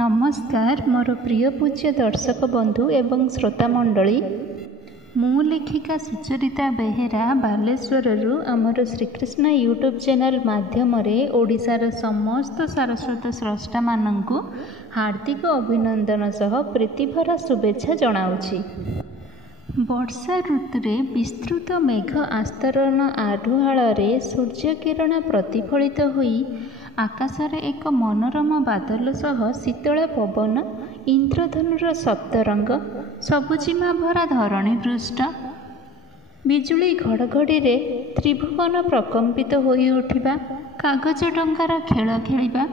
नमस्कार मोर प्रिय पूज्य दर्शक बंधु एवं श्रोता मंडली मु लेखिका सुचरिता बेहेरा बालेश्वररू आमर श्रीकृष्ण यूट्यूब चैनल माध्यम ओडिशार समस्त सारस्वत स्रष्टा मानंकु हार्दिक अभिनंदन सह प्रीतिभरा शुभेच्छा जनाउछि। वर्षा ऋतुरे विस्तृत मेघ आस्तरण आढुआଳରେ सूर्य किरण प्रतिफलित होई आकाशरे एक मनोरम बादल सह शीतल पवन इंद्रधनुर सप्तरंग सबुजिमा भरा धरणी पृष्ठ बिजुली घड़घड़ी रे त्रिभुवन प्रकंपित होई उठिबा कागज डंगार खेल खेलिबा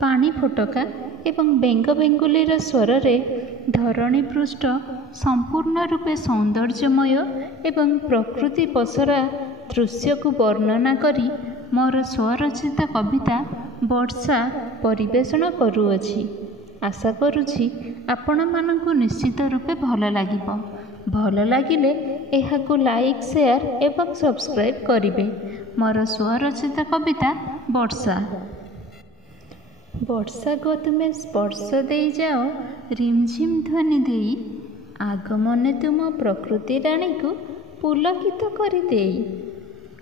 पानी फोटका एवं बेंग बेंगुलीर स्वर रे धरणी पृष्ठ संपूर्ण रूपे सौंदर्यमय एवं प्रकृति पसरा दृश्य को वर्णना करी मोर स्वरचित कविता वर्षा परिवेषण करुअछि। आशा करुछि आपण मानकु निश्चित रूपे भल लागिबो। भल लागिले एहाकु लाइक शेयर एवं सब्सक्राइब करिवे। मोर स्वरचित कविता वर्षा। वर्षा गो तुमे स्पर्श देई जाओ रिमझिम ध्वनि देई आगमने तुम प्रकृति रानी को पुलकित करि देई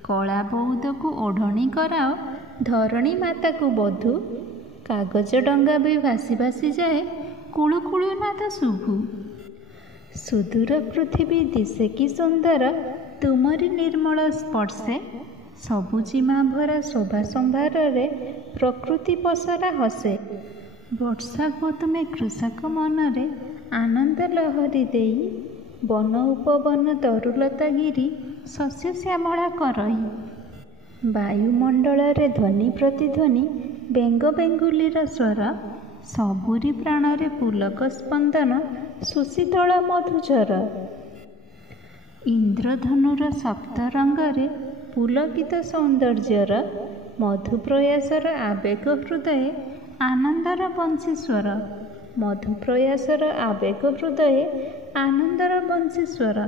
कला बौद को ओढ़णी कराओ धरणी माता को बधू कागज डंगा भी भासी भासी जाए कुळु कुळु नाद शुभु सुदूर पृथ्वी दिशे कि सुंदर तुमरी निर्मल स्पर्शे सबुजिमा भरा शोभा संभार रे प्रकृति पसरा हसे। वर्षा को तुमे कृषक मनरे आनंद लहरी देई वन उपवन तरुलता गिरी शस्य श्यामला करई वायुमंडल रे ध्वनि प्रतिध्वनि बेंग बेंगुलीर स्वर सबुरी प्राणरे पुलक स्पंदन सुशीतल मधुझर इंद्रधनुर सप्तरंगरे पुलकित सौंदर्यर मधु प्रयासर आवेग हृदय आनंदर बंशीस्वर मधु प्रयासर आवेग हृदय आनंदर बंशीस्वर